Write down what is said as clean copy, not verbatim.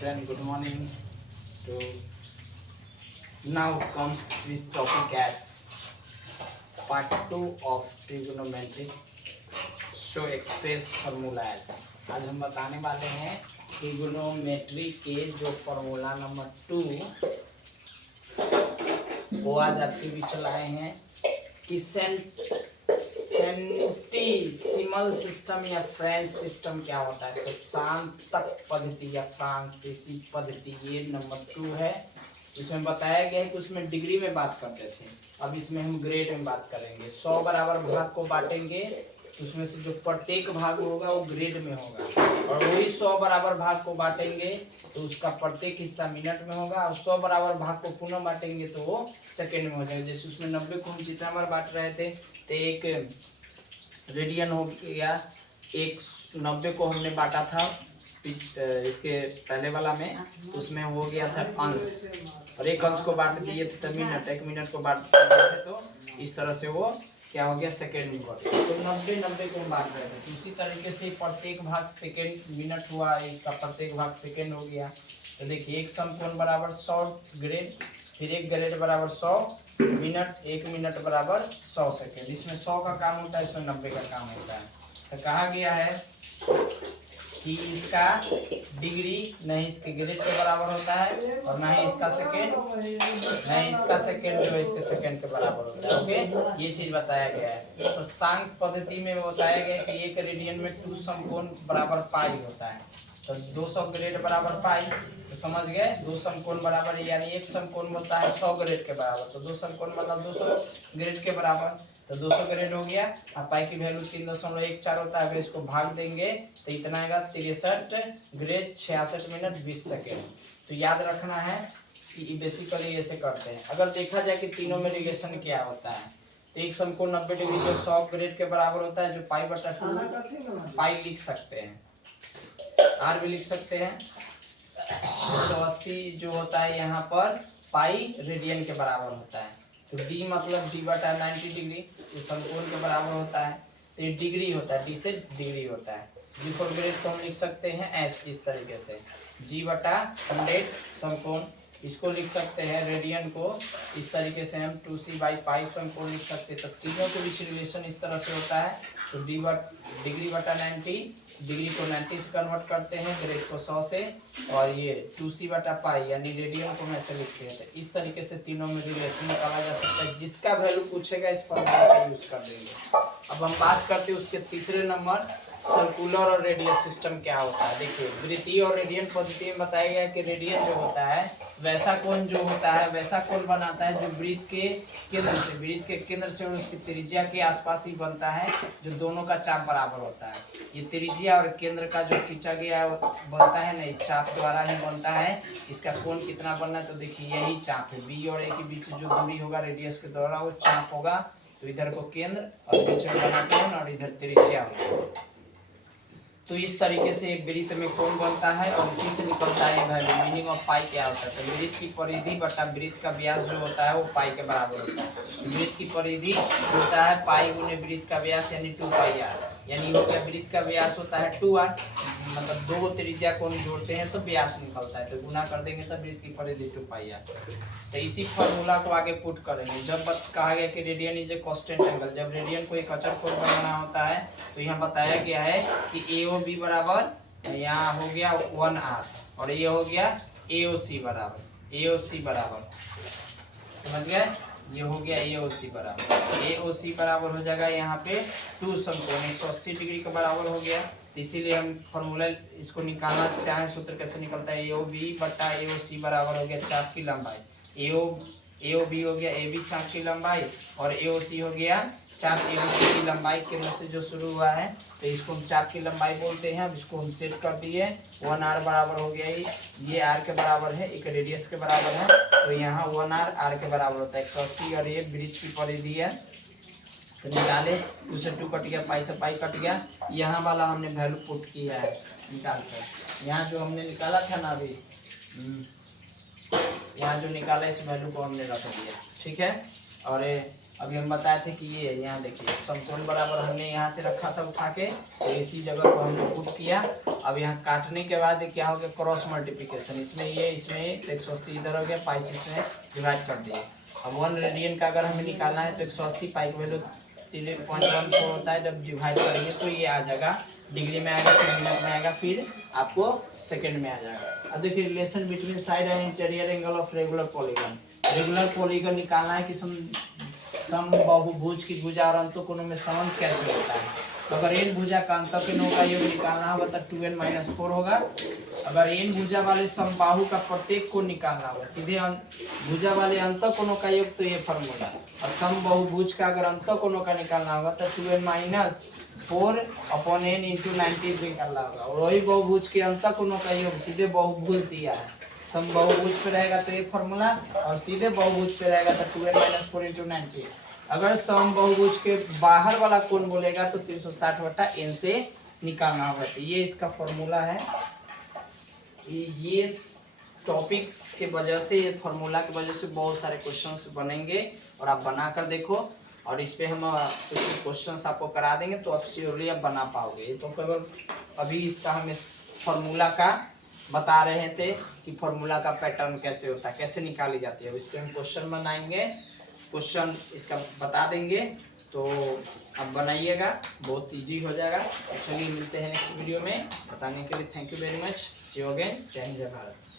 Then good morning to now comes with topic as part 2 of trigonometry. So express formulas. आज हम बताने वाले हैं ट्रिगोनोमेट्री के जो फॉर्मूला नंबर 2 वो आज आपके बीच लाए हैं कि सेंटिसिमल सिस्टम या फ्रेंच सिस्टम क्या होता है। शशांतक पद्धति या फ्रांसीसी पद्धति, ये नंबर 2 है। इसमें बताया गया है कि उसमें डिग्री में बात करते थे, अब इसमें हम ग्रेड में बात करेंगे। 100 बराबर भाग को बांटेंगे, उसमें से जो प्रत्येक भाग होगा वो ग्रेड में होगा, और वही 100 बराबर भाग को बांटेंगे तो उसका प्रत्येक हिस्सा मिनट में होगा, और 100 बराबर भाग को पुनः बांटेंगे तो वो सेकेंड में हो जाएगा। जैसे उसमें 90 को हम जितना बार बांट रहे थे तो एक रेडियन हो गया, एक 90 को हमने बांटा था इसके पहले वाला में, उसमें हो गया था अंश, और एक अंश को बांट दिए थे तो मिनट, एक मिनट को बांट दिए थे तो इस तरह से वो क्या हो गया, सेकेंड में बढ़ गया। तो 90 को बांट रहे थे, तो उसी तरीके से प्रत्येक भाग सेकेंड मिनट हुआ, इसका प्रत्येक भाग सेकेंड हो गया। तो देखिए एक समकोण बराबर 100 ग्रेड, फिर एक ग्रेड बराबर 100 मिनट, एक मिनट बराबर 100 सेकेंड। इसमें 100 का काम होता है, इसमें 90 का काम होता है। तो कहा गया है कि इसका डिग्री नहीं इसके ग्रेड के बराबर होता है, और ना ही इसका सेकेंड, नहीं इसका सेकेंड जो है इसके सेकेंड के बराबर होता है। ओके, ये चीज बताया गया है। शशांक पद्धति में बताया गया कि एक रेडियन में 2 समकोण बराबर पाई होता है, तो 200 ग्रेड बराबर पाई, तो समझ गए 2 समकोण बराबर, यानी एक समकोण होता है 100 ग्रेड के बराबर, तो 2 समकोण मतलब 200 ग्रेड के बराबर, तो 200 ग्रेड हो गया। अब पाई की वैल्यू 3.14 होता है, अगर इसको भाग देंगे तो इतना आएगा 63 ग्रेड 66 मिनट 20 सेकेंड। तो याद रखना है कि बेसिकली ऐसे करते हैं। अगर देखा जाए कि तीनों में रिलेशन क्या होता है, तो एक समकोण 90 डिग्री जो 100 ग्रेड के बराबर होता है, जो पाई बटा 2 पाई लिख सकते हैं, आर भी लिख सकते हैं। 180 जो होता है यहाँ पर पाई रेडियन के बराबर होता है, तो डी मतलब डी बटा 90 डिग्री जो समकोण के बराबर होता है, तो ये डिग्री होता है, डी से डिग्री होता है। जी फॉर ग्रेड को हम लिख सकते हैं एस, इस तरीके से जी बटा 100 समकोण, इसको लिख सकते हैं रेडियन को इस तरीके से हम 2c बाई पाई समकोण लिख सकते हैं। तो तीनों के बीच रिलेशन इस तरह से होता है। तो डिग्री बटा 90, डिग्री को 90 से कन्वर्ट करते हैं, ग्रेड को 100 से, और ये 2c बटा पाई यानी रेडियन को हम ऐसे लिखते हैं। तो इस तरीके से तीनों में रिलेशन निकाला जा सकता है। जिसका वैल्यू पूछेगा इस फॉर्मूला का यूज कर देंगे। अब हम बात करते हैं उसके तीसरे नंबर, सर्कुलर और रेडियस सिस्टम क्या होता है। देखिए वृत्तीय और रेडियन पद्धति में बताया गया कि रेडियन जो होता है वैसा कोण जो होता है, वैसा कोण बनाता है जो वृत्त के केंद्र से और उसकी त्रिज्या के आसपास ही बनता है, जो दोनों का चाप बराबर होता है। ये त्रिज्या और केंद्र का जो खींचा गया है बनता है नहीं, चाप द्वारा ही बनता है। इसका कोण कितना बनना है, तो देखिए यही चाप है, बी और ए के बीच जो दूरी होगा रेडियस के द्वारा वो चाप होगा। तो इधर को केंद्र और बीच में बना कोण और इधर त्रिज्या होगा। तो इस तरीके से एक वृत्त में कोण बनता है और इसी से निकलता है वैल्यू। मीनिंग ऑफ पाई क्या होता है, तो वृत्त की परिधि बटा वृत्त का व्यास जो होता है वो पाई के बराबर होता है। वृत्त की परिधि होता है पाई गुने वृत्त का व्यास यानी 2πr, यानी हो गया वृत्त का व्यास होता है 2r, मतलब दो त्रिज्या को हम जोड़ते हैं तो व्यास निकलता है, तो गुना कर देंगे तो वृत्त की परिधि 2πr। तो इसी फॉर्मूला को आगे पुट करेंगे। जब कहा गया कि radian is a constant angle, जब रेडियन को एक अचर कोण बनाना होता है तो यहाँ बताया गया है कि AOB बराबर यहाँ हो गया 1r, और ये हो गया AOC बराबर, समझ गए, ये हो गया AOC बराबर हो जाएगा यहाँ पे 2 समकोण 180 डिग्री के बराबर हो गया। इसीलिए हम फॉर्मूला इसको निकालना चाहें, सूत्र कैसे निकलता है, AOB बटा AOC बराबर हो गया चाप की लंबाई, AOB हो गया AB चाप की लंबाई, और AOC हो गया चाप ABC की लंबाई केंद्र से जो शुरू हुआ है, तो इसको हम चाप की लंबाई बोलते हैं। अब इसको हम सेट कर दिए, 1r बराबर हो गया, ये r के बराबर है, एक रेडियस के बराबर है, तो यहाँ 1r r के बराबर होता है 180, और ये वृत्त की परिधि है। तो निकाले, 2 से 2 कट गया, पाई से पाई कट गया, यहाँ वाला हमने वैल्यू पुट किया है निकाल कर। यहाँ जो हमने निकाला था ना अभी, यहाँ जो निकाला इस वैल्यू को हमने रख दिया, ठीक है। और अभी हम बताए थे कि ये यहाँ देखिए समकोण बराबर हमने यहाँ से रखा था उठा के, तो इसी जगह को हमने पुट किया। अब यहाँ काटने के बाद क्या हो गया, क्रॉस मल्टीप्लिकेशन, इसमें ये इसमें 180 इधर हो गया, पाई से इसमें डिवाइड कर दिए। अब 1 रेडियन का अगर हमें निकालना है तो 180 पाई की वैल्यू 3.14 होता है, जब डिवाइड करेंगे तो ये आ जाएगा, डिग्री में आएगा, फिर मिनट में आएगा, फिर आपको सेकंड में आ जाएगा। अब देखिए relation between side and interior angle of regular polygon. Regular polygon निकालना है कि समबाहुभुज की भुजा और अंतःकोणों में संबंध कैसे होता है। तो अगर एन भुजा का अंतःकोणों का योग निकालना होगा तो 2n-4 होगा। अगर एन भुजा वाले समबाहु का प्रत्येक कोण निकालना होगा, सीधे भुजा वाले अंतःकोणों का योग, तो ये फॉर्मूला। और समबाहुभुज का अगर अंतःकोणों का निकालना होगा तो 2n-4 अपॉन n इंटू 90 निकालना होगा। और वही बहुभुज के अंतःकोणों का योग सीधे बहुभुज दिया है, समबाहुभुज पे रहेगा तो ये फॉर्मूला, और सीधे बहुभुज पे रहेगा तो 2n-4 इंटू 90। अगर समबाहुभुज के बाहर वाला कोण बोलेगा तो 360/n से निकालना होगा। तो ये इसका फॉर्मूला है। ये टॉपिक्स के वजह से, ये फॉर्मूला की वजह से बहुत सारे क्वेश्चंस बनेंगे, और आप बना कर देखो, और इस पे हम कुछ क्वेश्चंस आपको करा देंगे, तो आप श्योरली आप बना पाओगे। तो केवल अभी इसका हम इस फॉर्मूला का बता रहे थे कि फॉर्मूला का पैटर्न कैसे होता है, कैसे निकाली जाती है। अब इस पे हम क्वेश्चन बनाएंगे, क्वेश्चन इसका बता देंगे, तो अब बनाइएगा, बहुत इजी हो जाएगा। चलिए मिलते हैं नेक्स्ट वीडियो में। बताने के लिए thank you very much. See you again. Jai Hind, जय भारत।